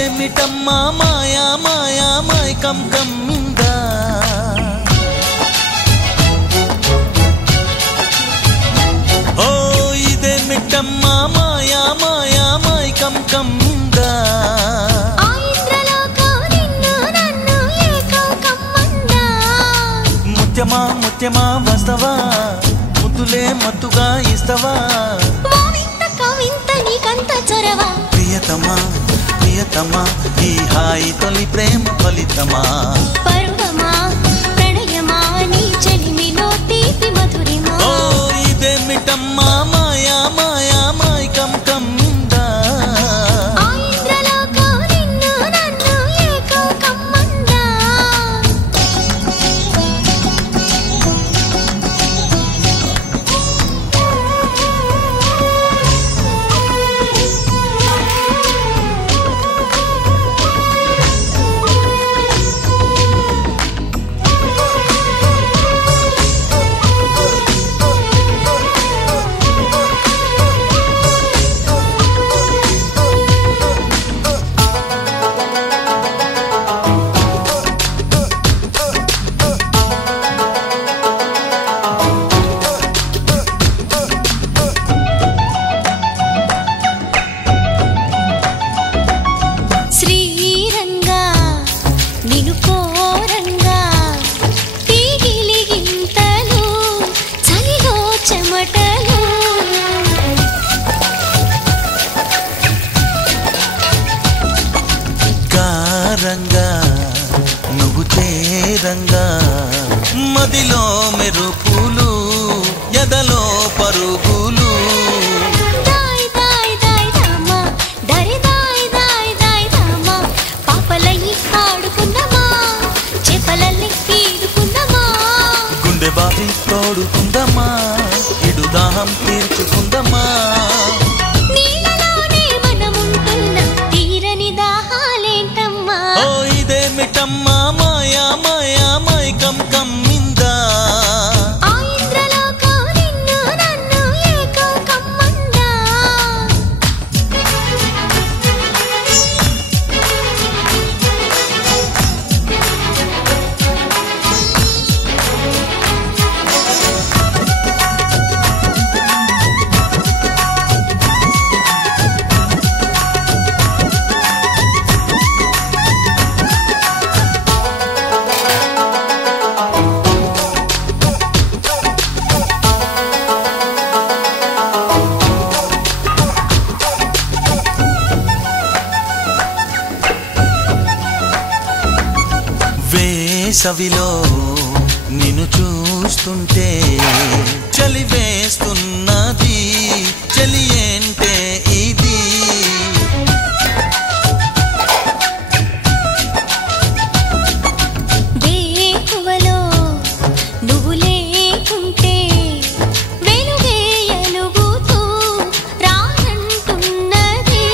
ఇదేమిటమ్మా మాయా మాయా మైకం కమ్మిందా ఓ ఇదేమిటమ్మా మాయా మాయా మైకం కమ్మిందా ముత్యమా ముత్యమా వస్తవా ముద్దులే మత్తుగా ఇస్తవా ప్రియతమా ప్రియతమా ఈ హాయి తొలి ప్రేమ ఫలితమా పరువమా ప్రణయమా నీ చెలిమిలో తీపి మధురిమా ఓ ఇదేమిటమ్మా మాయా మాయా మైకం కమ్మిందా నువ్వు చేరంగా మదిలో మెరుపులు ఎదలో పరుగులు గుండె బారి తోడుకుందమ్మా ఇడు దాహం తీర్చుకుందమ్మా ఇదేమిటమ్మా మాయా మాయా మైకం కమ్మిందా వేసవిలో నిన్ను చూస్తుంటే చలి వేస్తున్నది చలి ఏంటే ఇది వేకువలో నువ్వు లేకుంటే వెలుగే ఎలుగుతూ రానంటున్నది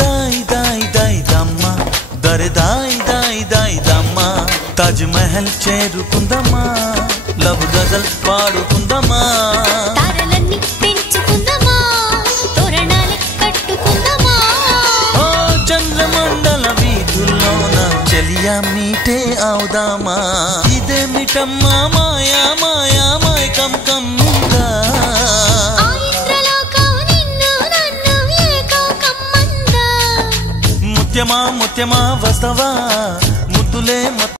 దాయ్ దాయ్ దాయ్ దమ్మ దరే దాయ్ దాయ్ దాయ్ దమ్మ తాజ్ మహల్ చేరుకుందమ్మా లవ్ గజల్ పాడుకుందమ్మా తారలన్నీ పెంచుకుందమా తోరణాలు కట్టుకుందమా ఓ చంద్రమండల వీధుల్లోన చెలియా మీటే అవుదామా ఇదేమిటమ్మా మాయా మాయా మైకం కమ్మిందా ముత్యమా ముత్యమా వస్తవా ముద్దులే